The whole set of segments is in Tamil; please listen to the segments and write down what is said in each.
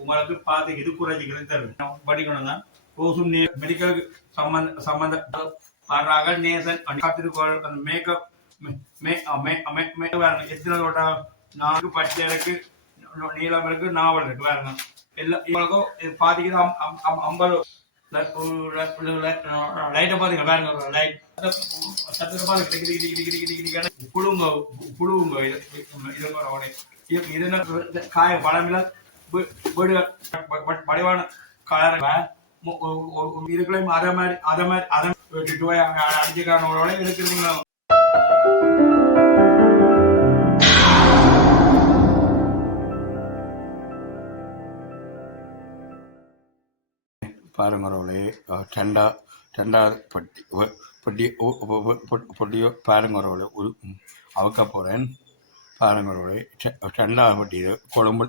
உங்களுக்கு பார்த்து இது குறைஞ்சிக்கிறது தரும் படிக்கணும் தான் ரோசும் மெடிக்கல் சம்பந்த பாடுறாங்க நேசன் காத்திருக்கோள் அந்த மேக்கப் எத்தனை நான்கு பச்சைக்கு நீளம் இருக்கு நாவல் இருக்கு வேற எல்லாம் இவங்களுக்கும் பாதிக்குது 50 லைட்டை பாத்தீங்க பாருங்க லைட் புழுவுங்க இது காய பழமில படிவான கலர் இதுக்குள்ள அதை மாதிரி அடிச்சுக்காரனோட இருக்கிறீங்களா பாருங்கரோலே ரெண்டாவது பொட்டியோ பாருங்கரோல அவக்க போகிறேன் பாருங்கரோலே ரெண்டாவது பட்டியில் குழம்புல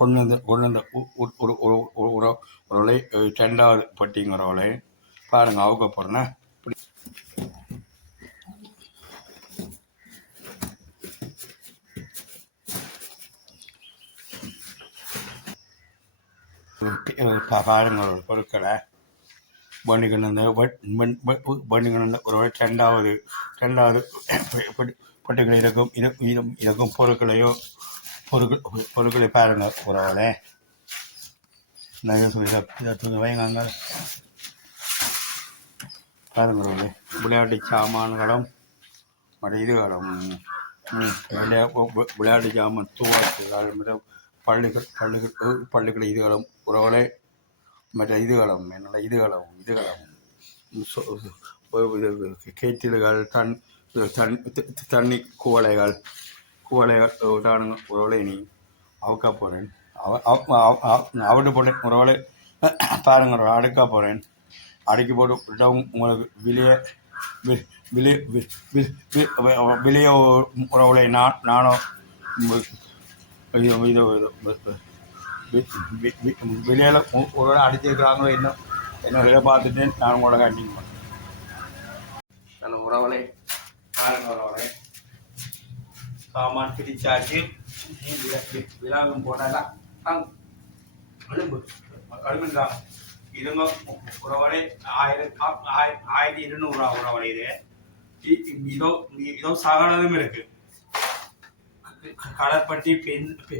கொண்டு ஒரு ரெண்டாவது பட்டிங்கிறோலே பாருங்க அவக்க போகிறேன்னா பாருங்க பொருட்களை பண்ணிக்கணும் ஒரு ரெண்டாவது பொட்டுக்களை இருக்கும் பொருட்களை பாருங்க ஒரு சொல்லி வைங்க பாருங்க விளையாட்டு சாமான்களும் இதுகளும் விளையாட்டு சாமான் தூவாட்டு பள்ளிகள் இதுகளும் உறவுகளை மற்ற இதுகளும் என்னோட இதுகளும் கேட்டில்கள் தண்ணி குவளைகள் உறவுகளை நீ அவக்கா போகிறேன் அவட்டு போட்டேன் உறவுகளை பாருங்க அடுக்கா போகிறேன் அடுக்கி போட்டு விட்டவும் உங்களுக்கு விலைய உறவுகளை நானும் வெளியில் ஒரு அடிச்சிருக்கிறாங்களோ என்ன பார்த்துட்டு நான் உங்களோட கண்டினியூ பண்ணேன் நல்ல உறவுகளை பாருங்க உறவுகளை சாமான் பிரிச்சாச்சு விழாவும் போட்டாலாம் அழுகுதான் இதுங்க உறவுகளை 1200 உறவுகளை இதோ சகலதும் இருக்கு கலர் பட்டி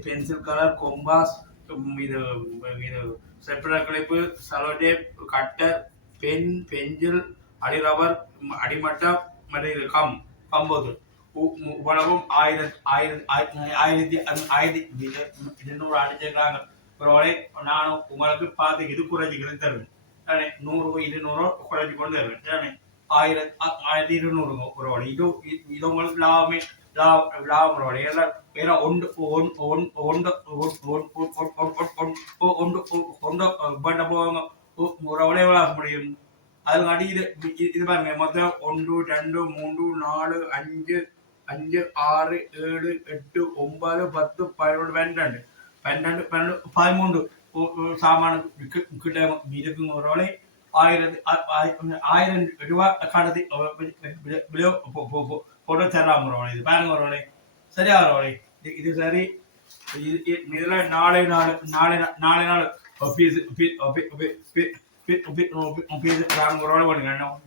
பென்சில் கலர் கொம்பாஸ் இது separate clip sellotape cutter pen pencil அடி ரப்பர் அடிமட்டம் மற்றும் கம்போது உணவும் 1200 அடிச்சிருக்காங்க நானும் உங்களுக்கு பார்த்து இது குறைஞ்சிக்கிறது தருவேன் 100 200 குறைஞ்சி கொண்டு தருவேன் 1200 ஒரு இது உங்களுக்கு லாபமே லாபம் ஏன்னா போவாங்க ஒரு விளையாட முடியும் அதுங்காட்டி இது பாருங்க மொத்தம் 1 2 3 4 5 5 6 7 8 9 10 11 12 13 சாமான கிட்ட இருக்குங்க ஒரு 1000 ரூபாய் கடத்தி போட்டோ தரலாம் ஒரு இது பாருங்க ஒரு சரியா ஒரு இது சரி இதுல நாளை நாள்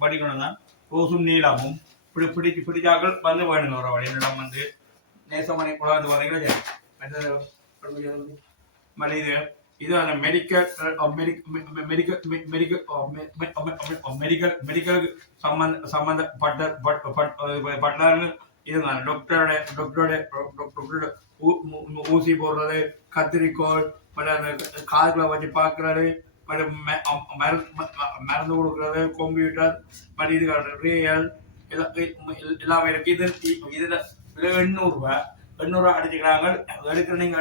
படிக்கணும் தான் ரோசும் நீளமும் பிடிச்சாக்கள் வந்து வேணுங்க ஒரு என்னிடம் வந்து நேசமனை குழாந்து வந்தீங்கன்னா இது இது அந்த மெடிக்கல் சம்பந்தப்பட்ட இதுங்க டாக்டரோட ஊசி போடுறது கத்திரிக்கோள் காதுகளை வச்சு பார்க்கறது மருந்து கொடுக்கறது கம்ப்யூட்டர் இது ரியல் எல்லாமே இருக்கு இதுல 800 அடிச்சுக்கிறாங்க எடுக்கிற நீங்க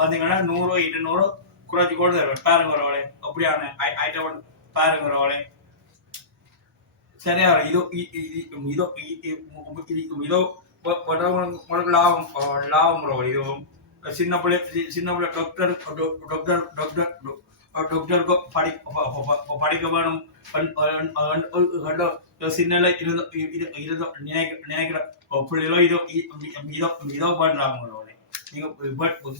வந்தீங்கன்னா 100 200 குறைச்சி கொண்டு தருவேன் பாருங்க ஒருவளை அப்படியான ஐட்டம் பாருங்க ஒருவளை சரியா இதோ உனக்கு லாபம் இதுவும் சின்ன பிள்ளை டாக்டர் டாக்டருக்கு படிக்க வேணும் சின்னல நினைக்கிற பிள்ளைகளோ இதோ பண்றாங்க. நீங்க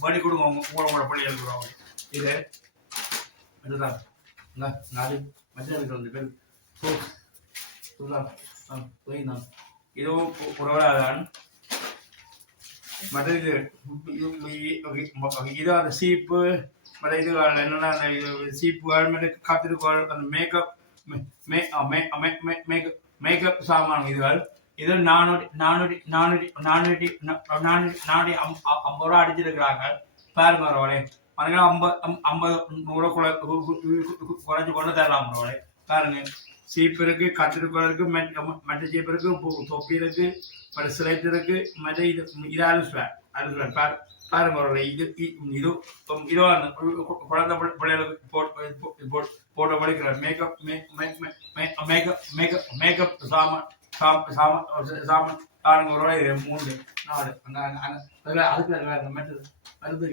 பண்ணி கொடுங்க உங்களோட பிள்ளைகளுக்கு இது அதுதான் நாலு மத்தியானம் வந்து பேர் இதுவும் உறவாதான் மற்ற இது இது அந்த சீப்பு மற்ற இதுகள் என்னென்னா அந்த சீப்புகள் மற்ற கத்திரிக்கோள் அந்த மேக்கப் சாமான் இதுகள் இது 450 ரூபா அடிச்சிருக்கிறாங்க பாருங்க ரோலே அதுக்காக 50 குறைஞ்சு கொண்டு தரலாம் ரோலே பாருங்க. சீப்பு இருக்கு, கத்திரிக்கோள் இருக்கு, மற்ற சீப்பு இருக்கு, தொப்பி இருக்கு, மற்ற ஸ்லைட் இருக்கு, மற்ற இது அலுஸ்வேர் பாருங்க ரோலே. இது குழந்தை பிள்ளைகளுக்கு போட்டு படிக்கிற மேக்கப் சாமான் பாருங்க ரோலே. 3 4 அதுக்கு மற்றது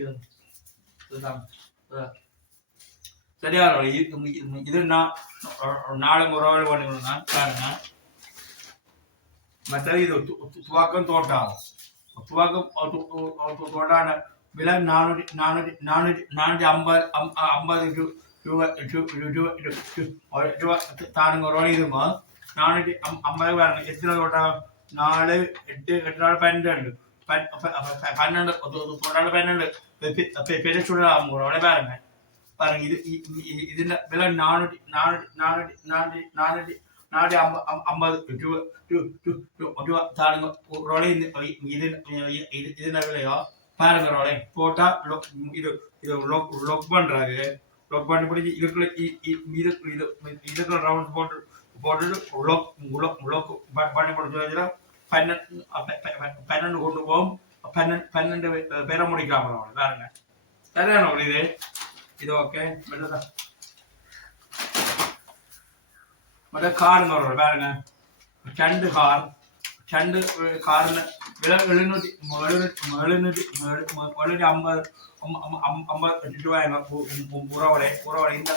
சரியா இது நாலு முறை பண்ணிக்கணும் பாருங்க. மற்றது இது துவாக்கம் தோட்டம் தோட்டான விலை 450 ரூபா தானுங்க ரூபாய் இருக்கும். 450 பாருங்க. எத்தனை தோட்டம் 4 8 8 நாள் 12 பெரிய சுடலாம் பாருங்க பாருங்க. இதுல விலை 450 ரூபா தானுங்க ரோலை. இது விலையோ பாருங்க ரோலை போட்டா இது லொக் பண்றாங்க. லொக் பண்ணி பிடிச்சி இதுக்குள்ள ரவுண்ட் போட்டுட்டு லொக் பண்ணி கொடுத்து 12 கொண்டு போகும். 12 பேரை முடிக்காம பாருங்க. சரியான இது ஓகே. மற்ற காருங்க பாருங்க. 2 காரில் விலை 750 ரூபாய் உறவலை. இந்த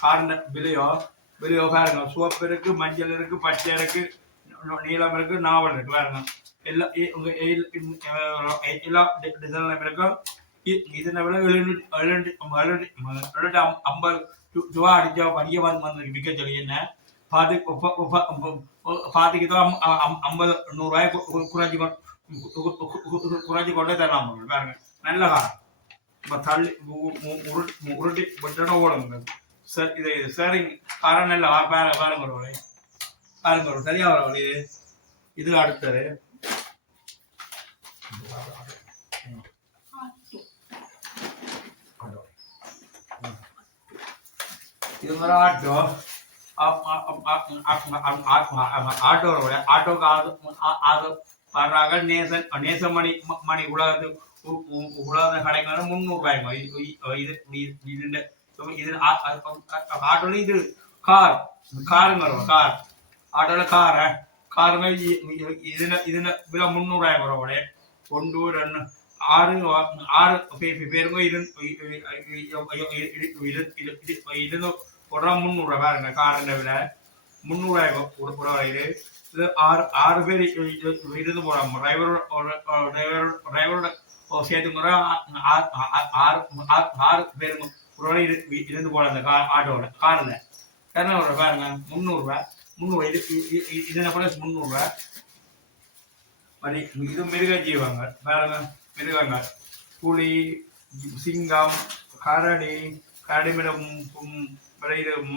காரின் விலையோ பாருங்க. சிவப்பு இருக்கு, மஞ்சள் இருக்கு, பச்சை இருக்கு, நீளம் இருக்கு, நாவல் இருக்கு பாருங்க. எல்லா டிசைன்ல இருக்கும். இதனை விட 750 ரூபா அடிச்சா படிக்க வந்து விற்க சொல்லி என்ன பாத்துக்கிட்டோம். 50 100 ரூபாய் குறைஞ்சி கொண்டே தரலாம் பாருங்க. நல்ல காரம் தள்ளி உருட்டி விட்டோட ஓடுங்க. இது சரிங்க காரம் நல்ல பாருங்க சரியா வரும். இது அடுத்தது இது மாதிரி ஆட்டோ ஆட்டோக்கு வர்றாங்க. நேசமணி உலகத்து கடைக்கான 300 ரூபாய்ங்க. இது ஆட்டோல இது காருங்க கார் ஆட்டோல காருங்க. இதுல விலை 300 ரூபாய் வரும். 1 2 6 பேருங்க. 300 ரூபாய் பாருங்க. காருங்க விலை 300 ரூபாய். இது 6 பேர் இருந்து போறாங்க. டிரைவரோட சேர்த்துங்கிற 6 பேருங்க இருந்து போற அந்த ஆட்டோல காருல. பாருங்க 300 ரூபாய். 300 இதனை கூட 300 ரூபாய். இது மிருக ஜீவங்கள் பாருங்க. மிருகங்கள் புலி, சிங்கம், கரடி, கரடிமிடம்,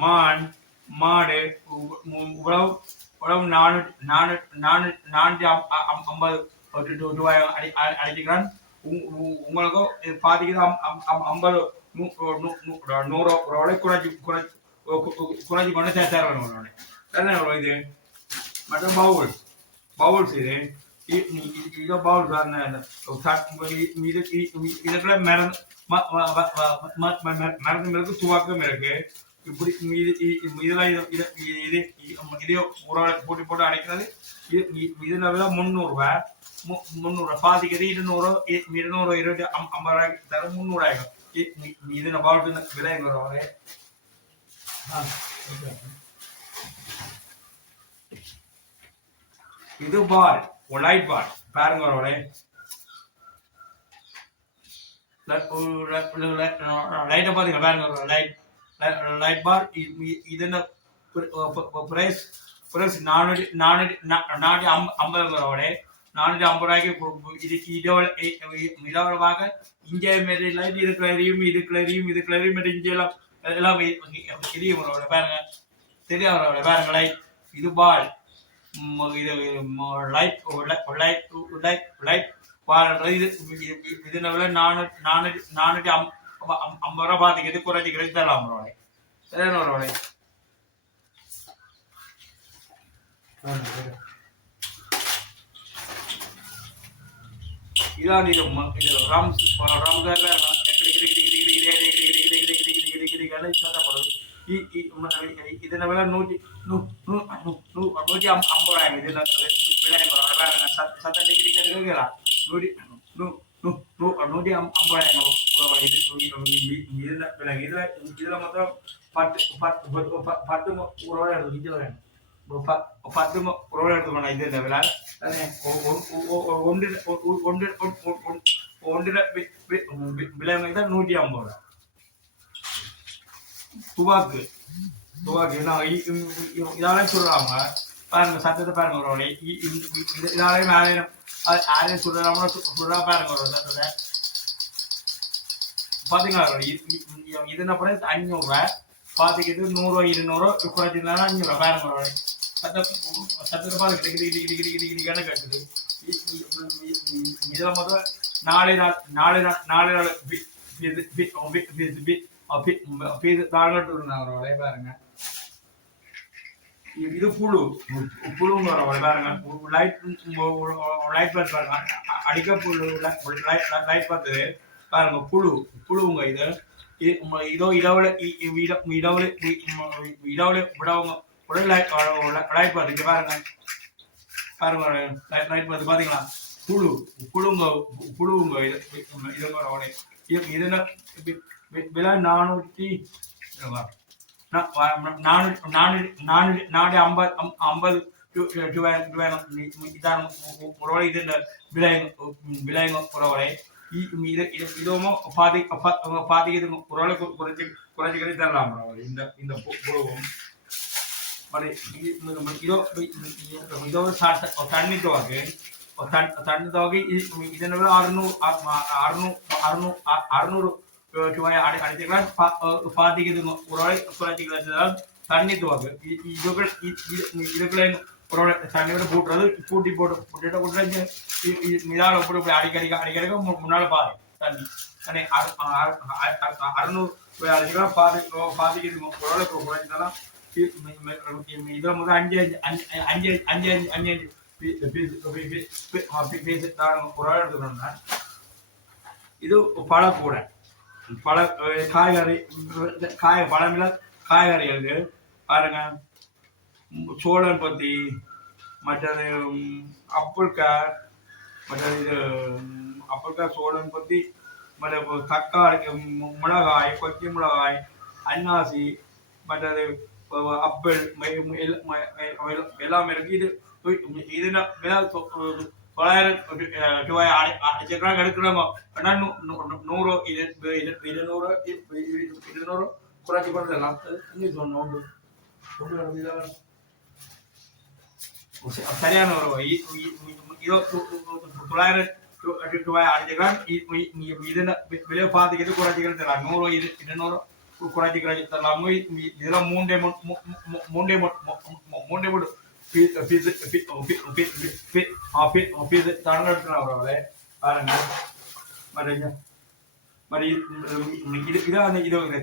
மான், மாடு உழவு 450 ரூபாய் அடிச்சுக்கிறான். உங்களுக்கும் பாத்தீங்கன்னா 50 100 ரூபாய் குறைஞ்சி கொண்டு சேர்த்தாரு. இது மற்ற பவுல்ஸ் இதோ பவுல் இதுக்குள்ள மருந்து இருக்கு, துவாக்கம் இருக்கு. இப்படி இதெல்லாம் இதையோ ஒரு போட்டி போட்டு அடைக்கிறது. இதுல விலை 300 ரூபாய். 300 பாதிக்கிறது 200 200 50 ரூபாய்க்கு தர 300 ஆயிடும். இதுல பாட்டு விலைங்கிறவரே இது பால் லைட் பால் பாருங்க. லைட்டை பாத்தீங்க பாருங்க. லைட் பார் இதுன்னு பிரைஸ் 450 ரூபாய்க்கு இதுக்கு இதோட பார்க்க இங்கே மாரி லைட் இது கலரியும் இங்கெல்லாம் எல்லாம் தெரியும் பாருங்க. தெரியாத பாருங்க. லைட் இது பால் இது லைட் லைட் பாருன்றது இது 450 ரூபா பாத்துக்கிறது குறைச்சிக்கிறது தரலாம் ரூபாய். ரூபாய் இதான் இது ராம்ஸ் இதன விலை 150 ரூபாய். இதுல சத்தம் கேட்கலாம் 150 ரூபாய். இதுல மொத்தம் 10 ரூபாய் எடுத்துக்கணும். 10 ரூபாய் எடுத்துக்கணும். இது இந்த விலை ஒன்றில் விலை தான் 150 ரூபாய். துவாக்கு இதாலே சொல்றாங்க பாருங்க. சத்தத்தை பாருங்க. இதாலே மேலே யாரையும் சொல்றா பாருங்க. சத்தத்தை பாத்தீங்களா? இதுன பிரைஸ் 500 ரூபாய். பாத்துக்கிட்டு 100 200 குறைச்சிருந்தாலும் 500 ரூபாய் பாருங்க. சத்தத்தை பாருங்க. கேட்குது. இதுல முதல்ல 4 நாள் பாருங்க. இது புழுங்க பாருங்க. லைட் பாருங்க. அடிக்க புழு லைட் பார்த்து பாருங்க. புழுவுங்க. இதோ இடவுல விடவங்க லைட் பார்த்து பாருங்க. லைட் பார்த்து பாத்தீங்களா? புழுவுங்க. இதுல விலை 450 ரூபாய். இது விலைங்க உறவுகளை இதுவும் பாதிக்கிறது குறைச்சிக்கிறது தரலாம். இந்த புழுவும் இதோ தண்ணி துவக்கு இதன விட 600 ரூபாய் அடிச்சுக்கலாம். பாதிக்கிறது குறைச்சிக்கிறது தண்ணி துவக்கு. இதுக்குள்ள தண்ணியோட போட்டுறது போட்டுட்டு இதால போட்டு அடிக்கடிக்க முன்னால பாரு தண்ணி 600 ரூபாய் அடிச்சுக்கலாம். பாதிக்கிறது குறைச்சிக்கலாம். இதுல முதல் 5 எடுத்துக்கணும்னா இது பழக்கூடை காய்கறி பழமில்ல காய்கறிகளுக்கு பாருங்க. சோழன் பத்தி மற்றது அப்புள்காய் சோழன் பத்தி மற்ற தக்காளி மிளகாய் கொச்சி மிளகாய் அன்னாசி மற்றது அப்பல் எல்லாம் இருக்கு. இது 900 ரூபாய் அடிச்சுக்கலாம். எடுக்கணும் 100 குறைச்சி கொள்ளலாம். சரியான ரூபாய் 900 ரூபாய் அடிச்சுக்கலாம். இதுல விலை பாதிக்கிறது குறைச்சிக்கிறது தரலாம். 100 200 குறைச்சிக்கிறது தரலாம். இதெல்லாம் மூண்டே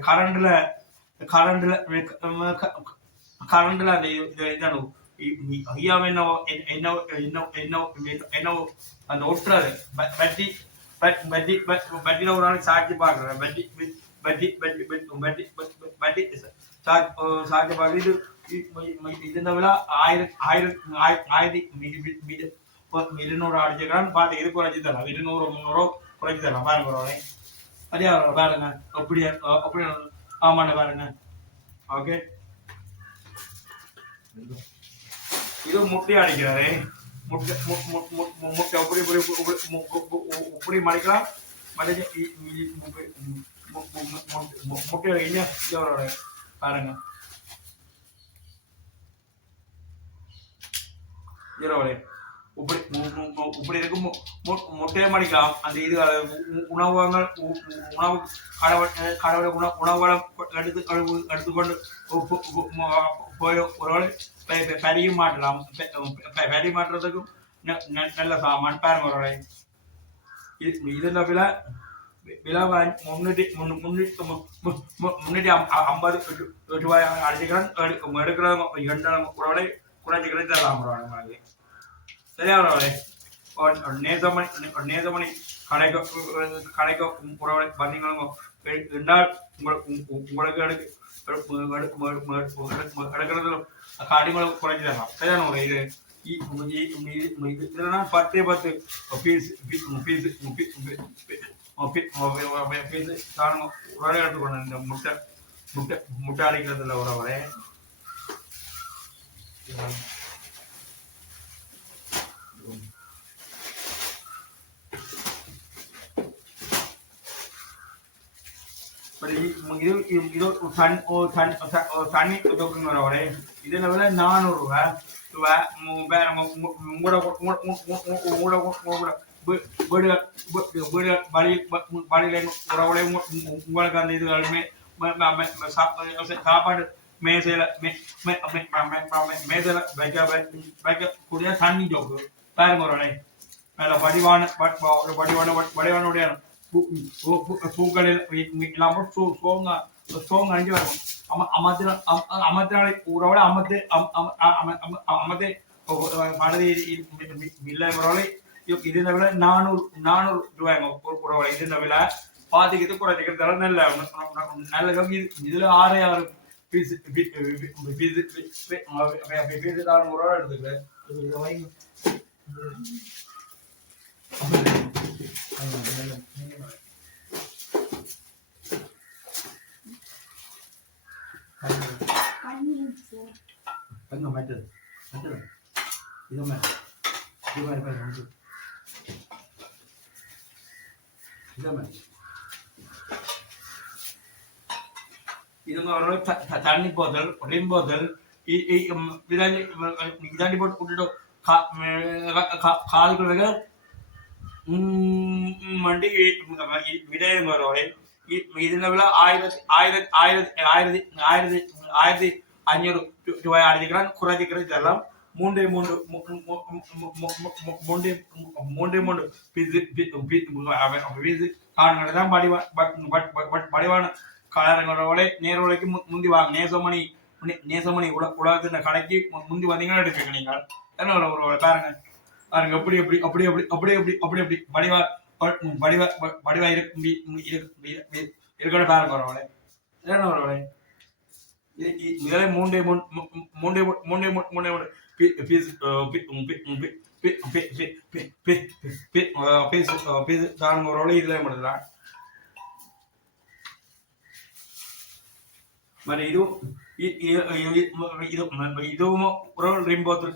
கரண்ட்ல அந்த ஒட்டுறது பட்டியில ஒரு நாளைக்கு சாட்சி பாக்குறேன். சார்ஜ் பார்க்க இது விட 1200 அடிச்சுக்கிறான் பார்த்து இது குறைச்சி தரலாம் 200 300 குறைச்சி தரலாம் பாருங்க ஒரு அதே பாருங்க அப்படி ஆமாண்ண பாருங்க ஓகே இது முட்டை அடிக்கிறாரு முட்டை முட்டை அப்படி இப்படி மடிக்கலாம் மடிச்சு முட்டை இன்னும் பாருங்க இப்படி இப்படி இருக்கும் முட்டையை மடிக்கலாம் அந்த இது உணவகங்கள் உணவு கடவுளை உணவுகளை எடுத்துக்கொண்டு போய் ஒரு பெரிய மாட்டலாம் பெரிய மாட்டுறதுக்கும் நல்ல சாமான் பாருங்க ஒரு இதுல விலை விலை 350 ரூபாய் அடிச்சுக்கிறேன் எடுக்கிறவங்க 2 ரூபாய் குறைஞ்சிக்கிறேன் தரலாம் மாதிரி சரியா நேசமணி கடைக்கு உறவுகளை பார்த்தீங்கன்னா என்றால் உங்களுக்கு எடுக்கிறது காட்டிங்களுக்கு குறைஞ்சி தரலாம் சரியான ஒரு இது இதெல்லாம் 10 பீஸ் நான் உடனே எடுத்துக்கொண்டேன் இந்த முட்டை அடிக்கிறதுல உறவுகளே இது தண்ணி வரவரை இதுல விட 400 ரூபாய் வேற உங்களுக்கு அந்த இதுகளுமே சாப்பாடு மேசையில வைக்கக்கூடிய தண்ணி ஜோக்கு பாருங்க ஒரு நல்ல வடிவானுடைய பூக்களில் இல்லாமல் சோங்க அஞ்சு வரும் அமர்த்தினாலே உறவோட அமர்த்தி மனதி இல்லை உறவுகளை ഇതിന്റെ വില 400 രൂപയാണ് ഉറവ ഇതിന്റെ വില പാതിക്കത്ത് കുറച്ചിട്ട് നല്ല ഇതിൽ 6 പീസ് ഉറവ എടുത്തിട്ട് മറ്റത് ഇത് தண்ணி போதல் ரிம் போதல் இதாண்டி போட்டு விட்டுட்டு கால்கள் வண்டி விடயம் வரோட ഇതിന്റെ വില 1500 രൂപ അടിച്ചിക്കാൻ കുറച്ചിക്കാൻ തരാം 3 കാണുന്നதான் படிவான கலரங்களோட நேரோலைக்கு முந்தி வாங்க நேசமணி உலகத்தின் கடைக்கு முந்தி வந்தீங்கன்னா எடுப்பீங்க நீங்கள் என்ன ஒரு பாருங்க பாருங்க அப்படி அப்படி அப்படி அப்படி அப்படி அப்படி அப்படி அப்படி வடிவா இருக்கிற பாருங்க வரவளை என்ன வரவளை இதே மூன்றே தானுங்க வரவளை இதுல மட்டும்தான் మరి இதுவும் ஒரு ரிம் போத்துல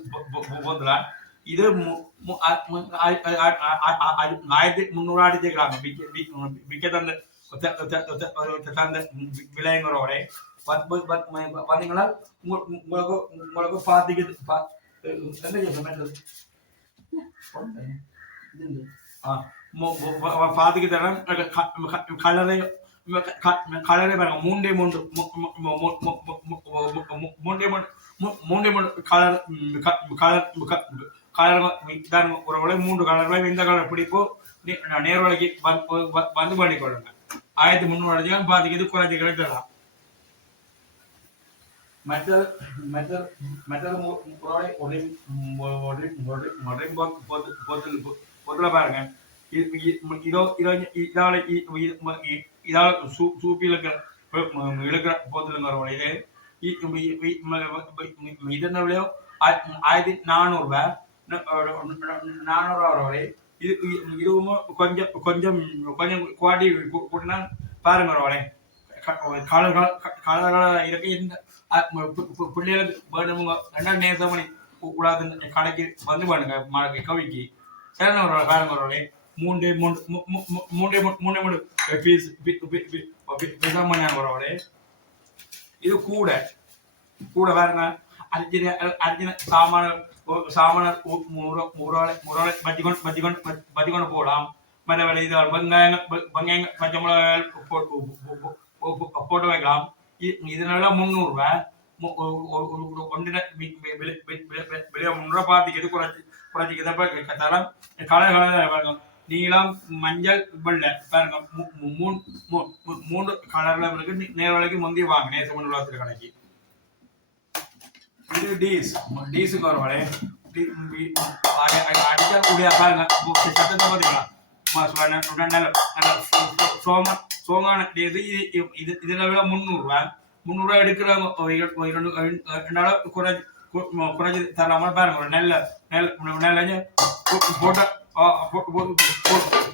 இது 1300 அடிச்சுக்கிறாங்க விக்க தந்த விலைங்கிறோட பாத்தீங்களா உங்களுக்கு பாதிக்குது பாதிக்கு தரம் கலரை பாருங்க மூன்றே கலர் ஒரு 3 கலர் இந்த கலர் பிடிப்போ நேர்வழிக்கு வந்து பண்ணிக்கொள்ளுங்க 1300 அடிச்சாலும் பாதிக்கு குறைஞ்சி கிடைக்கலாம் பொதுல பாருங்க இதால சூப்பில் இழுக்கிற போதில் இது என்ன விலையோ 1400 400 வரை. இதுவும் கொஞ்சம் கொஞ்சம் கொஞ்சம் குவாலிட்டி கூட்டினா பாருங்க வரவழை கலர் இருக்கு. இந்த பிள்ளைகளுக்கு வேணுங்க 2 நேசம் மணி கூடாது கடைக்கு வந்து பண்ணுங்க கவிக்கு சரியான ஒரு பாருங்க வரவழை 3 பீஸ் வரவழை. இது கூட கூட பாருங்க அர்ஜுன சாமான பஜ்ஜிகொண்டு போடலாம். மற்ற இது வெங்காயம் பச்சை மிளகாய் போட்டு வைக்கலாம். இதனால 300 ஒன்றின விலை 300 பார்த்துக்கிட்டு குறைச்சிக்கிறப்ப தரம் கலர் கலர் நீளம் மஞ்சள் வெள்ளை பாருங்க 3 கலர்ல இருக்கு. நேரலைக்கு முந்தைய வாங்க நேசமன் உலகத்தில் கடைக்கு. இது டீஸுக்கு வரவழை அடிச்சா கூடிய பாருங்க சத்தத்தை பார்த்தீங்களா சோங்கான டேஸ். இதுல விட 300 எடுக்கிறாங்க. குறைஞ்சி தராம பாருங்க நெல்ல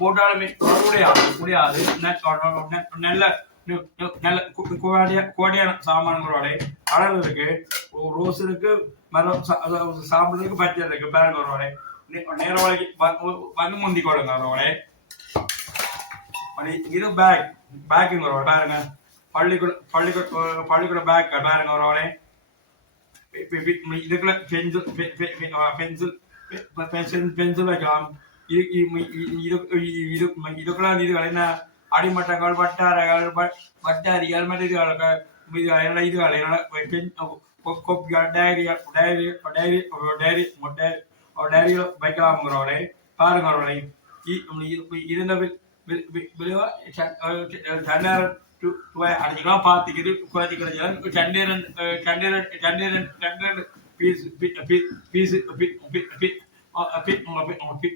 போட்டாலுமே முடியாது. நல்ல நல்ல கோடியான சாமான்களோட கலர் இருக்கு. ரோஸ் இருக்கு மரம் சாம்பிள் இருக்கு பச்சை இருக்கு பாருங்க ஒருவரை நேரவாளைக்கு வந்து முந்தி கொடுங்க ஒருவரை. இது பேக்குங்க ஒருவரை பாருங்க பள்ளிக்கூட பேக் பாருங்க ஒருவரை. இதுக்குள்ள பென்சில் வைக்கலாம். இதுக்குள்ள இதுகள் என்ன அடிமட்டங்கள் வட்டாரங்கள் வட்டாரிகள் மற்ற இதுகள் டைரியில் வைக்கலாம்ங்கிறவரை பாருங்க அவர்களை. இதுல அடிச்சுக்கலாம் பார்த்துக்கிட்டு குறைச்சி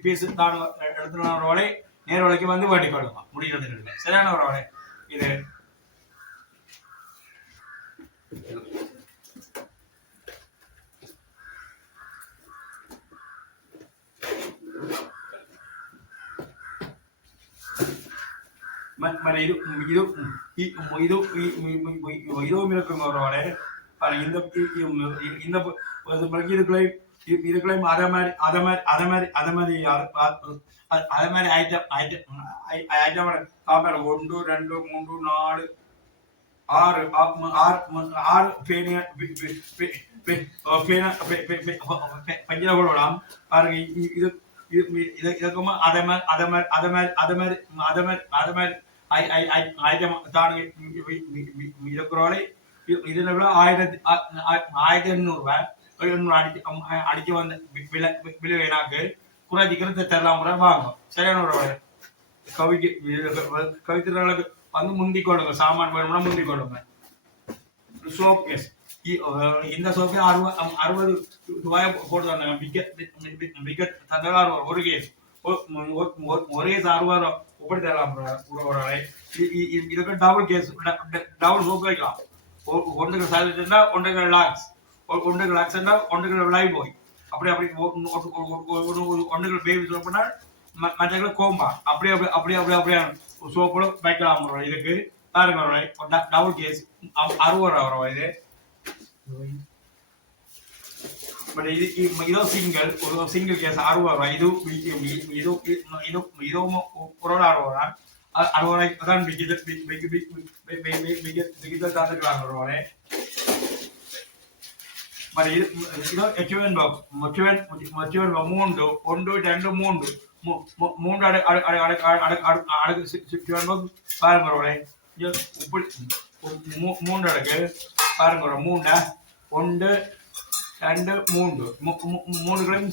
பீஸ் தான் எடுத்துனவரோட நேர்வலைக்கு வந்து வேட்டி கொள்ளலாம் முடிகிறது சரியான ஒரு இது. இதுவும் இருக்குங்க ஒருவரை இதுக்குள்ளையும் அதே மாதிரி ஐட்டம் 1 2 3 4 6 பஞ்சல போடலாம் பாருங்க. இதுக்கும் அதே மாதிரி ஐட்டம் தானுங்க இருக்கிறோட இதுல விட 1800 அடிச்சு வந்து விலை எனக்கு குறைச்சிக்கிறது தரலாம் வாங்கும் சரியான ஒரு கவித்திற்கு வந்து முந்தி கொள்ளுங்க. சாமான் வேணும்னா முந்தி கொள்ளுங்க. சோப் கேஸ் இந்த சோப்பே 60 ரூபாய் போட்டு வந்தாங்க. விக்கெட் தந்ததார் ஒரு கேஸ் ஒரு கேஸ் 60 ரூபா எப்படி தரலாம். இதுக்கு டபுள் சோப் வைக்கலாம். ஒன்றுக்கு சாலிட்டா ஒன்றுக்கு லாக்ஸ் ஒன்றுக்கு லாக்ஸ்னா ஒன்றுக்கு லைவ் போய் அப்படி ஒன்றுக்கு பேபி சோப்புனா மற்ற கோம்பா அப்படியே சோப்போட வைக்கலாம். இதுக்கு பாருங்க டபுள் கேஸ் 60 ரூபா வரும் இது. பட் இதோ சிங்கிள் கேஸ் 60 ரூபா. இதுவும் ஒரு 60 ரூபா 60 ரூபாய்க்கு தான் தந்துக்கிறாங்க ஒருவரை. మరి ఇది హెచ్వెన్ బాక్స్ హెచ్వెన్ 3 1 2 3 அடகு ஹெச்வென் பாக்ஸ் பாருங்க ஒருவரை. இப்படி 3 அடகு பாருங்க 3 1 2 3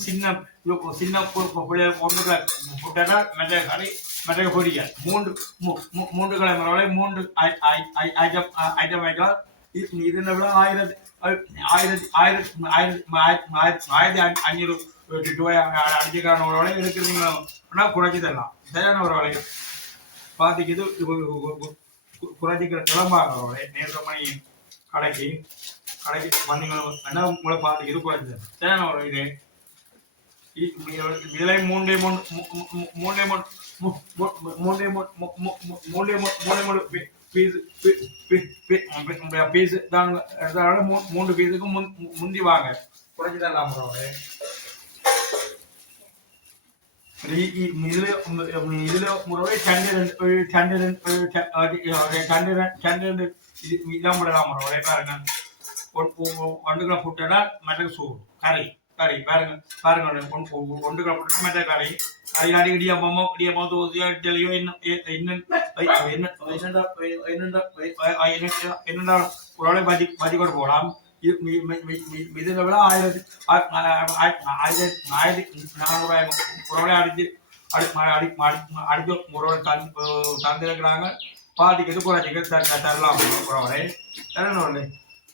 சின்ன ஒன்றுகளை மெட்டக பொடிய 3 கிழமை 3 ஐட்டம் வைக்கலாம். இதுல விட 1500 ரூபாய் அடிச்சுக்காரனோட இருக்கிறீங்கன்னா குறைச்சி தரலாம் சரியான ஒரு வேலை பார்த்துக்கிது குறைச்சிக்கிற கிளம்பாங்க நேரமணி கடைக்கு கடைக்கு வந்தீங்க என்ன உங்களை பார்த்து இது குறைஞ்சது சரியான ஒரு இது விலை மூன்றே மூணு பீஸ் தான் எடுத்தாலும் 3 பீஸுக்கு முந்தி வாங்க குறைச்சி தரலாம் இதுல முறை சண்டை இதான் விடலாம் ஒரே பாருங்க 1 கிலோ புட்டா மற்ற சோறு கறி கறி பாருங்க பாருங்க 1 கிலோ புட்டா மற்ற கறி அடி இடியப்பமோ தோசையோ இட்லியோ என்னென்ன ஒரு பஜ்ஜி கூட போகலாம் இதுல விட 1400 அடிச்சு ஒரு தந்திருக்கிறாங்க பாதிக்கு குறைச்சிக்கு தரலாம்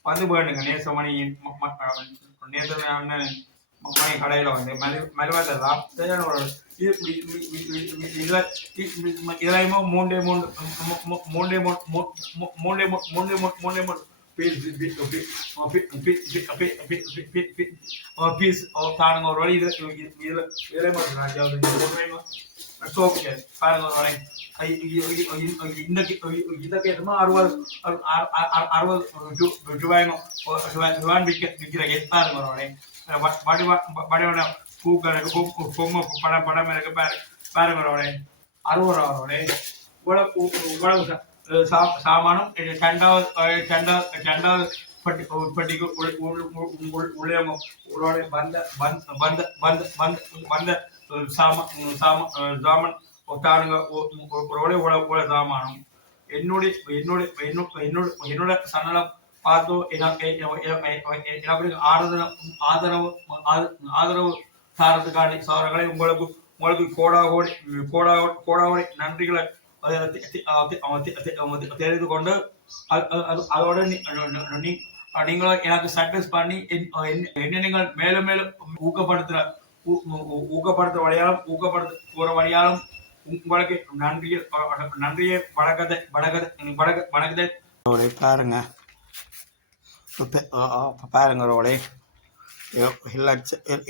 வந்து போயிடுங்க நேசமணி நேசமணி கடையில வந்து மலிவா தரலாம் இதுலயுமே மூன்றே பீஸ் தானுங்க ஒரு வழி சோப்பு பாருங்க ஒரு வழி இந்த கேட்டமா 60 ரூபாய் விற்கிற பாருங்க ஒரு வழி வடிவான பொம்மை படம் இருக்கு பாருங்க ஒரு வழி 60 ரூபாய் இவ்வளவு சாமானும் ரெண்டாவது பட்டிக்கு உள்ளே வந்த சாமான் தானுங்க ஒரு சாமானும் என்னோட சன்னலம் பார்த்தோ எனக்கு ஆதரவு சாரங்களை உங்களுக்கு கோடாகோடி நன்றிகளை தெரிந்து கொண்டு அதோட நீங்களும் எனக்கு சக்சஸ் பண்ணி என்ன நீங்கள் மேலும் மேலும் ஊக்கப்படுத்த வழியாலும் உங்களுக்கு நன்றியை வணக்கத்தை பாருங்க பாருங்க ரோலை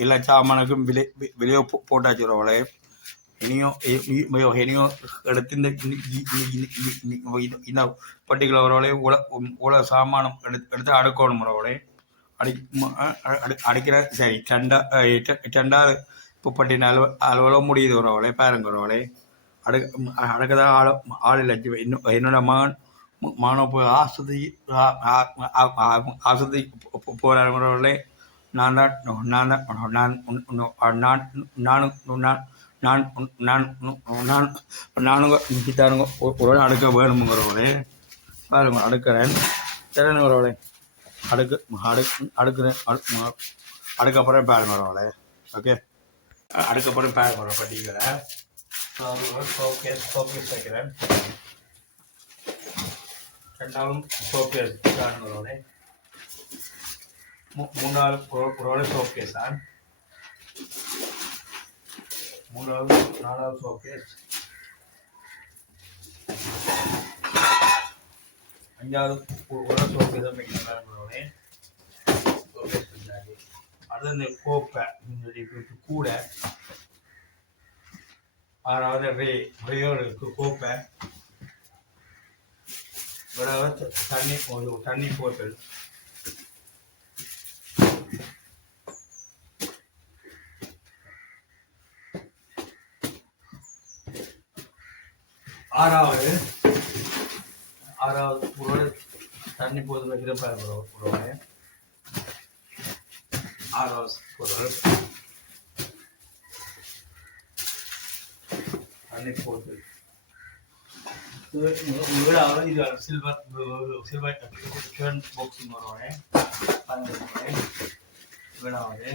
எல்லா சாமானுக்கும் விலையோ போட்டாச்சு ரோலை இனியோ எடுத்து இந்த பர்டிகுலர் ரோலை உல சாமானம் எடுத்து அடுக்கணும் ரோலை அடிக்கிற சரி ரெண்டாவது இப்போ பட்டின அளவில் முடியுது ஒரு ரோலை பாருங்க ரோலை அடுக்கதான் ஆள் இல்லை என்னோட மகனை போய் ஆஸ்பத்திரி போகிறாங்களே நானுங்க நிக்கித்தாருங்க ஒரு அடுக்க வேணுங்கிறவங்களே பாருங்க அடுக்கிறேன் திறனுங்கிறவளே அடுக்கிறேன் அடுக்கப்புறம் பாருங்க வரவங்களே ஓகே அடுக்கப்புறம் பாருங்க வர பட்டிக்கிறேன் சோகேஸ் வைக்கிறேன் ரெண்டாவது சோகேஸ் வரவங்களே மூணாவது ஒரு சோகேஸ் தான் மூணாவது நாலாவது சோகேஸ் அஞ்சாவது ஒரு சோகேஸ் வைக்கிறேன் அது இந்த கோப்பை கூட ஆறாவது ரேயோருக்கு கோப்பை ஏழாவது தண்ணி போத்தல் ஆறாவது ஒரு தண்ணி போத்தல் வைக்கிறப்ப ஒரு ஆறாவது பொருள் தண்ணி போத்தல் ஏழாவது இது சில்வர் பாக்ஸிங் வருவாங்க ஏழாவது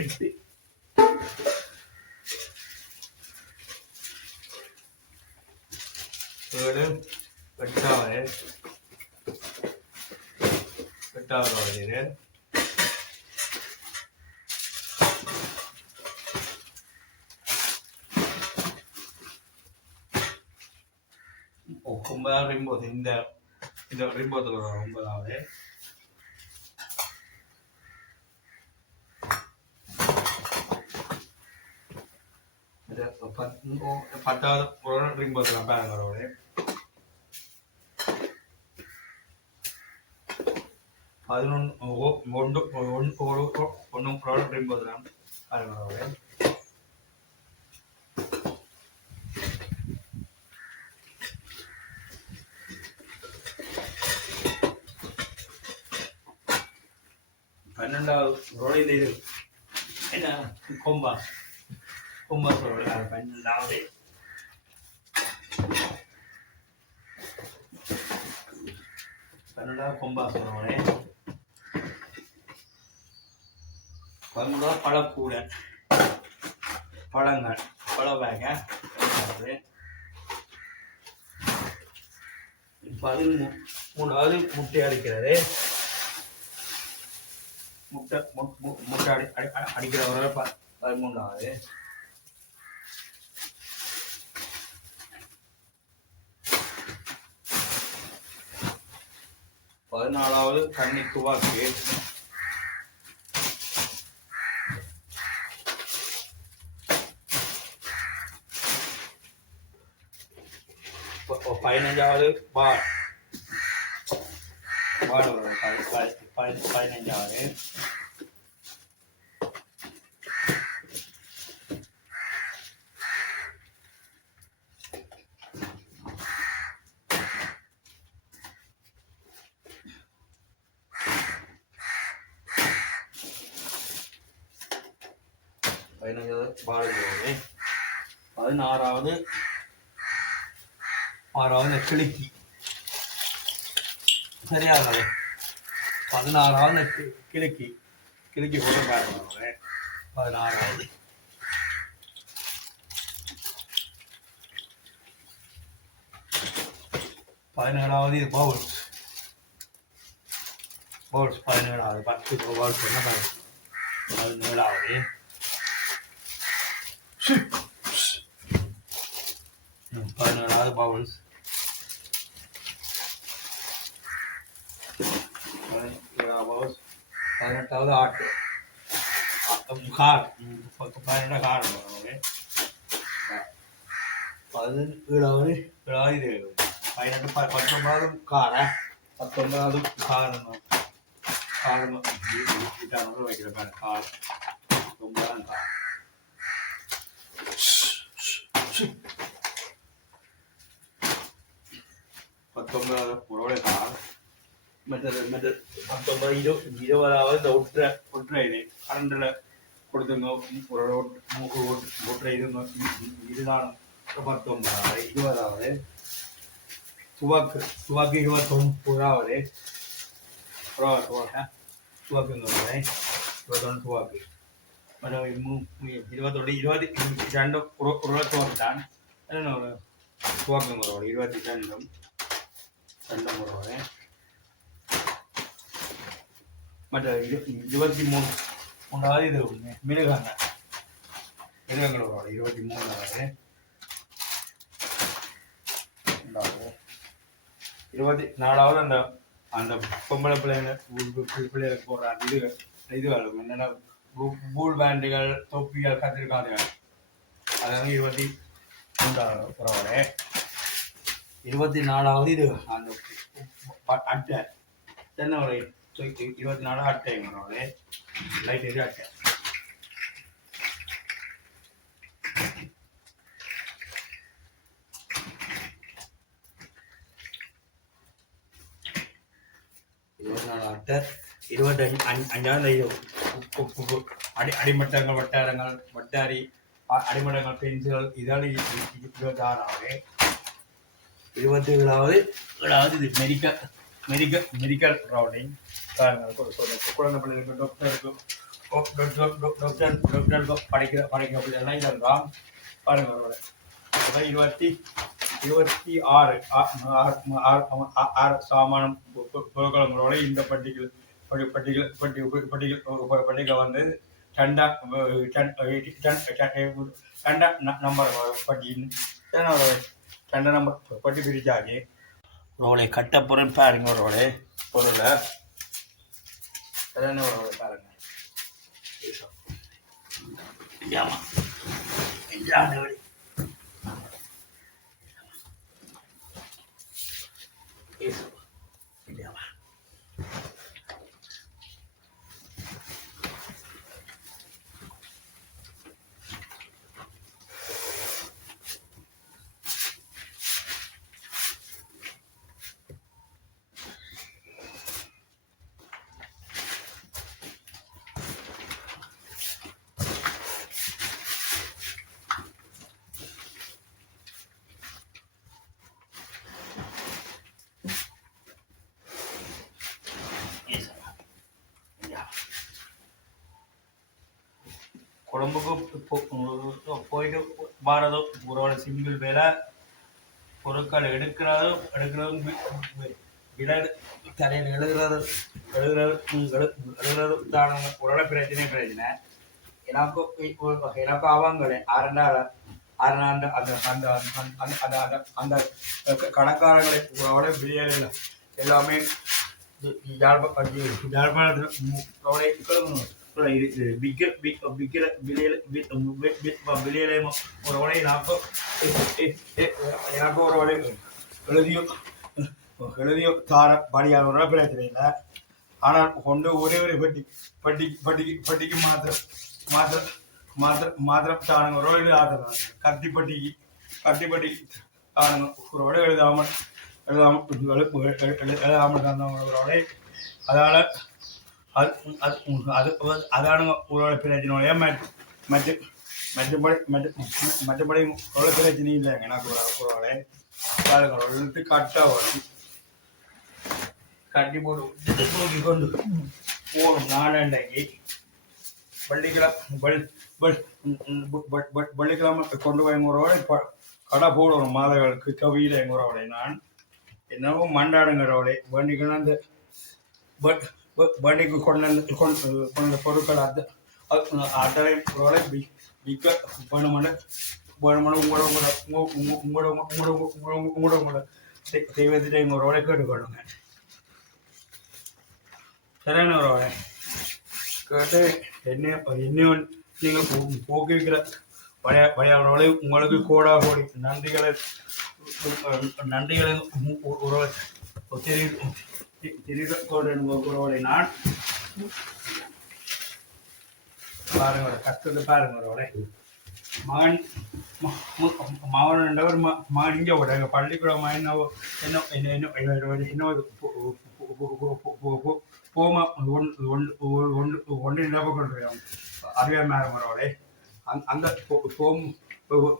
எட்டு ஏழு எட்டாவது 9 ரிம்போது இந்த ரிம்போத்தில் 9வது. இது 10வது ரிம்போத்தில் பாருங்க. 11 ரிம்போத்தில் பாருங்க. 12வது இது என்ன கொம்பா சொல்றாங்க. 12வது கொம்பா சொல்றோம். 11வது பழக்கூட பழங்கள் பழவாக. 13வது முட்டை அடிக்கிறது. முட்டை அடிக்கிறவரை 13வது. 14வது கண்ணி துவாக்கு. 15வது பால் 15வது. 15வது பால். 16வது கிளிக்கி. சரியானது. 16வது கிளிக்கி போட பாருங்க. 16வது. 17வது இது பவுல்ஸ் 17வது 10 பவுல்ஸ் என்ன பாருங்க. 17வது. 17வது பவுல்ஸ். 18வது ஆட்டு கார். 12வது கார். 17வது இது 19வது கார. 19வது காரணம் வைக்கிற பாரு. கார் 19வது கார். 19வது கார். 19வது இந்த ஒற்றை இது கரண்டில் கொடுத்துங்க. ஒற்றை இதுதான் 19வது. 20வது துவாக்கு 29வது. துவாக்குங்க 21 துவாக்கு. 22 துவாக்கு தான். என்ன துவாக்கு முறை 22 முறை. மற்ற 23வது இது மிருகங்கள் 23வது. 24வது அந்த பொம்பளை பிள்ளைகளுக்கு போடுற இது என்னென்ன பூல் பேண்டுகள் தொப்பிகள் கத்திரிக்காதுகள். அது வந்து 23வது. 24வது இது அந்த அட்டை தென்னை ஒரு 24 அட்டை லைட் இது அட்டை. 24 அட்டை. 25வது அடிமட்டங்கள் வட்டாரங்கள் வட்டாரி அடிமட்டங்கள் பென்சில்கள் இதால் 26வது. 27வது இது மெடிக்கல் ரவுண்டிங். குழந்தை பிள்ளைகளுக்கு டாக்டருக்கு படிக்கிற பிள்ளைகள்லாம் இதெல்லாம் பாருங்க. 26 சாமானம் பொருட்களோட இந்த பட்டிகை வந்து நம்பர் பட்டி ரெண்டு நம்பர் பட்டி பிரிச்சாச்சு ரோலை கட்ட பொருள் பாருங்க ரோலே பொருளை என்ன ரோலை பாருங்க ஆமாம் ஜானவரி கொழம்புக்கு போயிட்டு வாரதோ ஒரு சிங்கிள் வேலை பொருட்கள் எடுக்கிறதும் தலையில் எழுதுறது தான ஒரு பிரச்சனை எனக்கு ஆவாங்களே அந்த அந்த அந்த அந்த அந்த கணக்காரங்களை வெளியே எல்லாமே எழுதியோ தார படியான பிரச்சனை இல்லை ஆனால் கொண்டு ஒரே ஒரு பட்டிக்கு மாத்திரம் தானுங்க ஒரு ஆடுறாங்க கத்திப்பட்டிக்கு தானுங்க ஒரு எழுதாமல் தந்தவங்களோட அதனால் அதானுங்க உங்களோட பிரச்சனையோடைய மற்றபடி அவ்வளோ பிரச்சனை இல்லைங்க எனக்கு உறவுகளே பாருங்க எழுத்து கட்டாக வரும் கட்டி போட்டு தூக்கி கொண்டு போகணும் நாளண்டைக்கு வெள்ளிக்கிழமை கொண்டு போய் எங்களோட கடை போடணும் மாதங்களுக்கு கவியில் எங்களோட நான் என்னவோ மண்டாடுங்கிறவளே வண்டிக்கு அந்த வண்டிக்கு கொண்ட பொருட்கள் அட்டலை விற்க உங்களோட தெய்வத்திட்ட எங்களோட கேட்டுக்கொள்ளுங்க சரியான உறவை கேட்டு என்னையும் நீங்கள் போக்கிருக்கிற வயவரோட உங்களுக்கு கோடா கோடி நன்றிகளை உறவை தெரிவிக்கோட நான் பாருங்க கஷ்டத்தை பாருங்க மகன் மகன் மகன் இங்கே விட எங்கள் பள்ளிக்கூடம் என்ன போமா ஒன்று நிலப்ப அறிவே மேரமரோட அந்த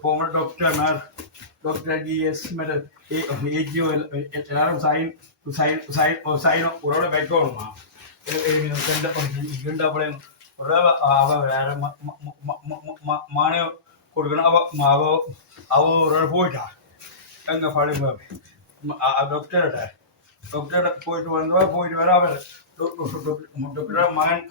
போம டாக்டர் ஜிஎஸ் ஏஜிஓ எல்லாரும் சைன் ஒரு வைக்கணுமா இரண்டாப்பளையும் ஒரு அவ வேற மானியம் கொடுக்கணும் அவ ஒரு போயிட்டா எங்க பழைய டாக்டர்கிட்ட போயிட்டு வர அவர் டாக்டர் மானுங்க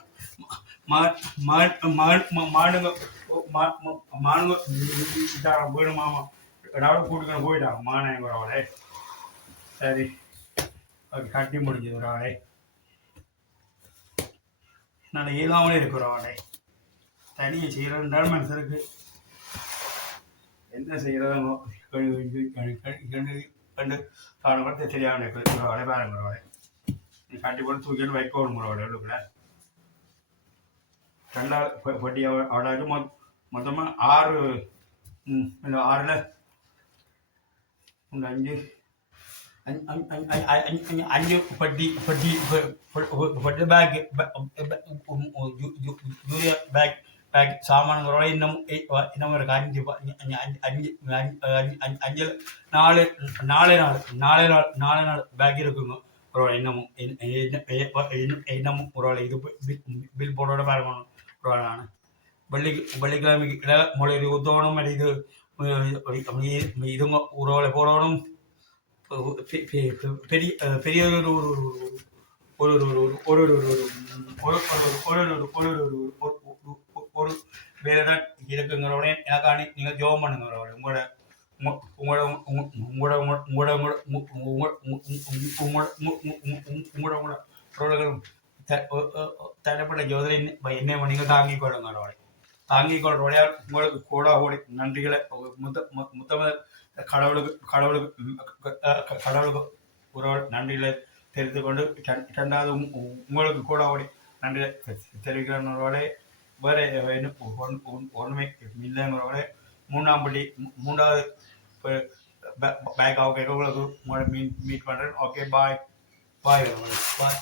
வேணுமாமா ஏதாவது கூட்டுக்கணும் போயிட்டாங்க மானங்க ஒரு அவளை சரி கட்டி முடிஞ்சது ஒரு அவளை நான் இயலாமலே இருக்கிற அவளை தனியை செய்கிறன்றாலும் மனசருக்கு என்ன செய்கிறதோ கண்டு அவனை பற்றி தெரியாமல் இருக்கிற அவளை பாருங்க அவளை நீ கட்டி போட்டு தூக்கிட்டு வைக்கணும் அவளை உள்ளுக்குள்ள ரெண்டாவது பட்டி அவளாச்சு மொத்தமாக 6 6ல் அஞ்சு பட்டி பேக் யூரியா பேக் சாமான்களோட இன்னும் இருக்கு 5 நாலு பேக் இருக்குங்க ஒரு இன்னமும் ஒரு இது பில் போர்டோட பார்க்கணும் ஒரு நான் வெள்ளிக்கிழமைக்கு மொழி ஊற்றணும் இது இதுங்க உறவுகளை போடணும் பெரிய பெரிய ஒரு வேலை தான் இருக்குங்கிறவனே எனக்காண்டி நீங்கள் ஜோம் பண்ணுங்கிறவங்க உங்களோட உங்களோட உங்களோட உங்களோட உங்களோட உறவுகளும் தனிப்பட்ட ஜோதிட என்ன நீங்கள் தாங்கிக் கொள்ளுங்களோட தாங்கிக் கொள்றோடைய உங்களுக்கு கூட ஓடி நன்றிகளை முத்தமிழ் கடவுளுக்கு உறவு நன்றிகளை தெரிந்து கொண்டு இரண்டாவது உங்களுக்கு கூட ஓடி நன்றி தெரிவிக்கிறவர்களோட வேற ஒன்றுமே இல்லைங்கிறவங்களே மூன்றாவது பேக் உங்களுக்கு உங்களை மீட் பண்ணுறேன் ஓகே பாய் பாய் பாய்